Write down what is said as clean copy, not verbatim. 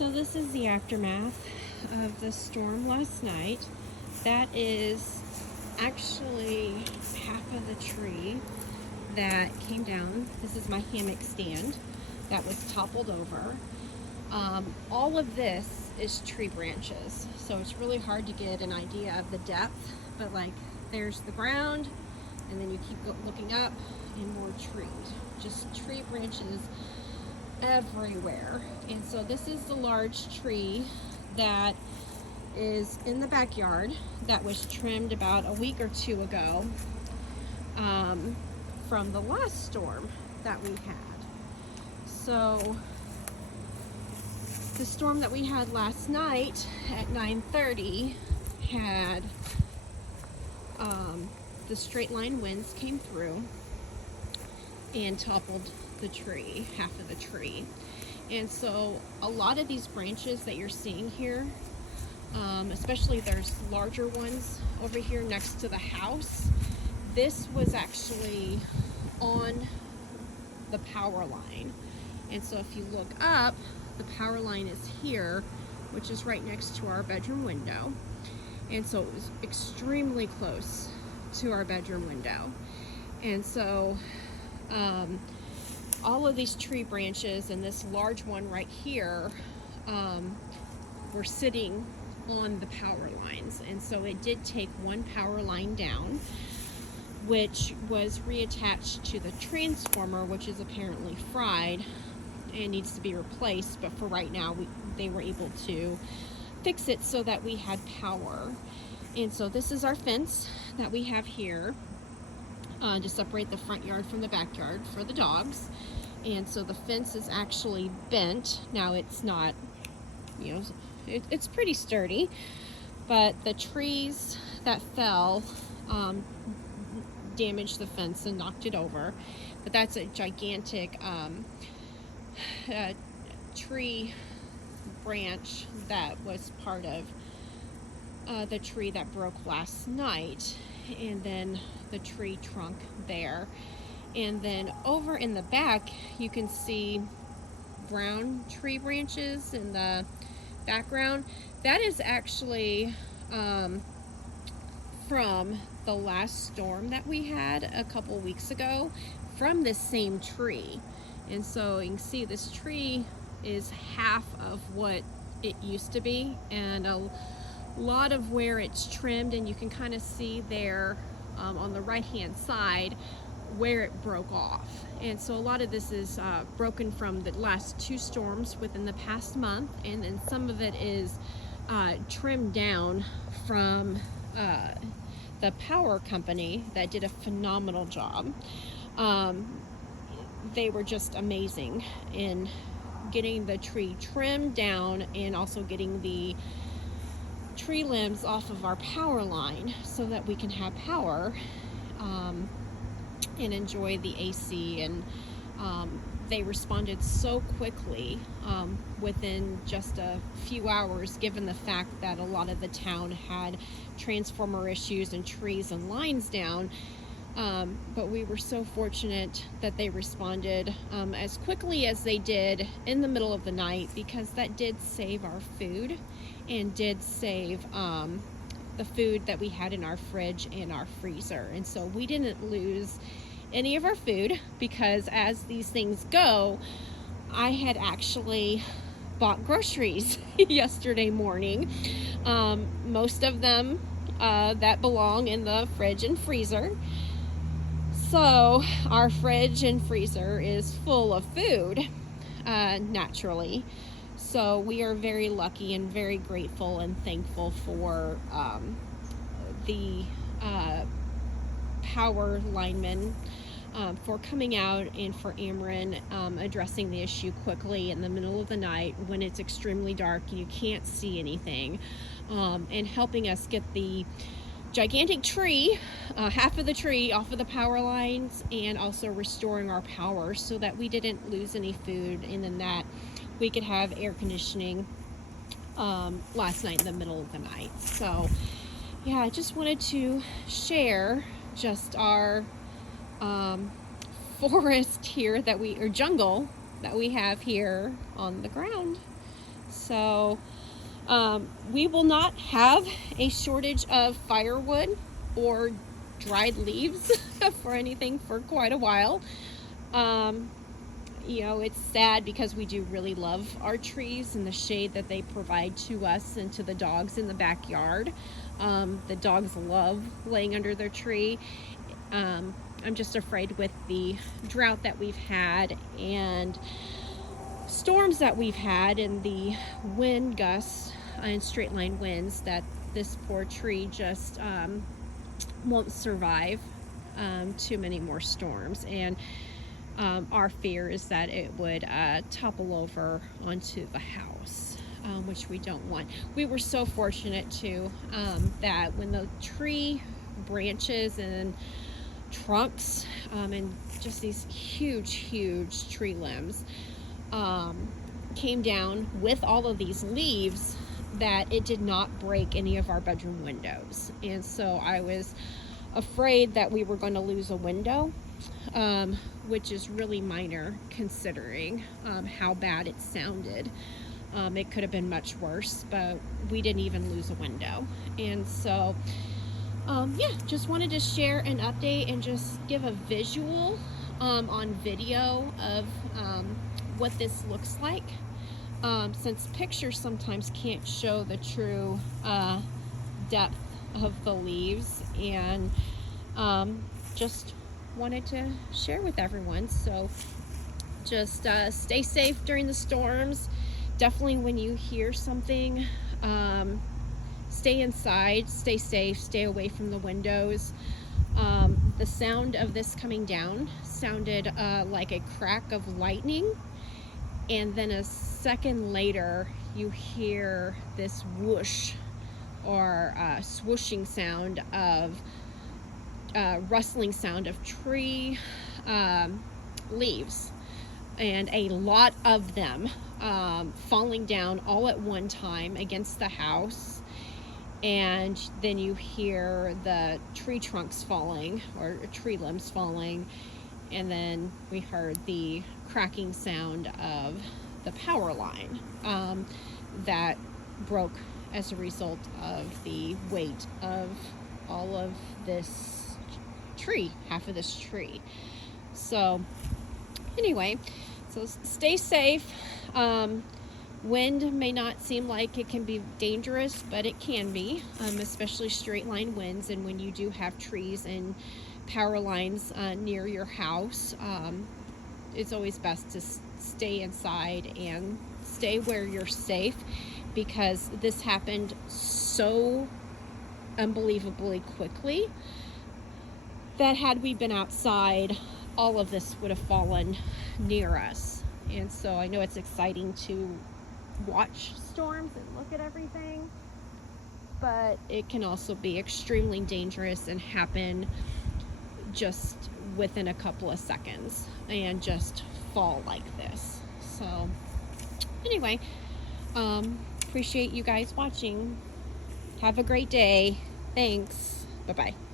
So this is the aftermath of the storm last night. That is actually half of the tree that came down. This is my hammock stand that was toppled over. All of this is tree branches, so it's really hard to get an idea of the depth, but like there's the ground, and then you keep looking up and more trees, just tree branches everywhere. And so this is the large tree that is in the backyard that was trimmed about a week or two ago from the last storm that we had. So the storm that we had last night at 9:30 had the straight line winds came through and toppled the tree, half of the tree. And so a lot of these branches that you're seeing here, especially there's larger ones over here next to the house, this was actually on the power line. And so if you look up, the power line is here, which is right next to our bedroom window. And so it was extremely close to our bedroom window. And so all of these tree branches and this large one right here were sitting on the power lines. And so it did take one power line down, which was reattached to the transformer, which is apparently fried and needs to be replaced. But for right now, they were able to fix it so that we had power. And so this is our fence that we have here to separate the front yard from the backyard for the dogs. And so the fence is actually bent. Now it's not, you know, it's pretty sturdy, but the trees that fell damaged the fence and knocked it over. But that's a gigantic tree branch that was part of the tree that broke last night, and then the tree trunk there. And then over in the back you can see brown tree branches in the background. That is actually from the last storm that we had a couple weeks ago, from this same tree. And so you can see this tree is half of what it used to be, and a lot of where it's trimmed, and you can kind of see there on the right hand side where it broke off. And so a lot of this is broken from the last two storms within the past month, and then some of it is trimmed down from the power company that did a phenomenal job. They were just amazing in getting the tree trimmed down and also getting the tree limbs off of our power line so that we can have power and enjoy the AC. And they responded so quickly within just a few hours, given the fact that a lot of the town had transformer issues and trees and lines down. But we were so fortunate that they responded as quickly as they did in the middle of the night, because that did save our food and did save the food that we had in our fridge and our freezer. And so we didn't lose any of our food, because as these things go, I had actually bought groceries yesterday morning, most of them that belong in the fridge and freezer. So our fridge and freezer is full of food, naturally. So we are very lucky and very grateful and thankful for the power linemen for coming out, and for Ameren addressing the issue quickly in the middle of the night when it's extremely dark and you can't see anything, and helping us get the gigantic tree, half of the tree off of the power lines, and also restoring our power so that we didn't lose any food, and then that we could have air conditioning last night in the middle of the night. So yeah, I just wanted to share just our forest here that or jungle that we have here on the ground So we will not have a shortage of firewood or dried leaves for anything for quite a while. You know, it's sad because we do really love our trees and the shade that they provide to us and to the dogs in the backyard. The dogs love laying under their tree. I'm just afraid with the drought that we've had and storms that we've had and the wind gusts and straight line winds that this poor tree just won't survive too many more storms. And our fear is that it would topple over onto the house, which we don't want. We were so fortunate too that when the tree branches and trunks and just these huge tree limbs came down with all of these leaves, that it did not break any of our bedroom windows. And so I was afraid that we were going to lose a window, which is really minor considering how bad it sounded. It could have been much worse, but we didn't even lose a window. And so yeah, just wanted to share an update and just give a visual on video of what this looks like, since pictures sometimes can't show the true depth of the leaves, and just wanted to share with everyone. So just stay safe during the storms. Definitely when you hear something, stay inside, stay safe, stay away from the windows. The sound of this coming down sounded like a crack of lightning, and then a second later you hear this whoosh or swooshing sound of rustling sound of tree leaves, and a lot of them falling down all at one time against the house. And then you hear the tree trunks falling or tree limbs falling, and then we heard the cracking sound of the power line that broke as a result of the weight of all of this tree, half of this tree. So anyway, so stay safe. Wind may not seem like it can be dangerous, but it can be, especially straight line winds. And when you do have trees and power lines near your house, it's always best to stay inside and stay where you're safe, because this happened so unbelievably quickly that had we been outside, all of this would have fallen near us. And so I know it's exciting to watch storms and look at everything, but it can also be extremely dangerous and happen just within a couple of seconds and just fall like this. So anyway, appreciate you guys watching. Have a great day. Thanks. Bye-bye.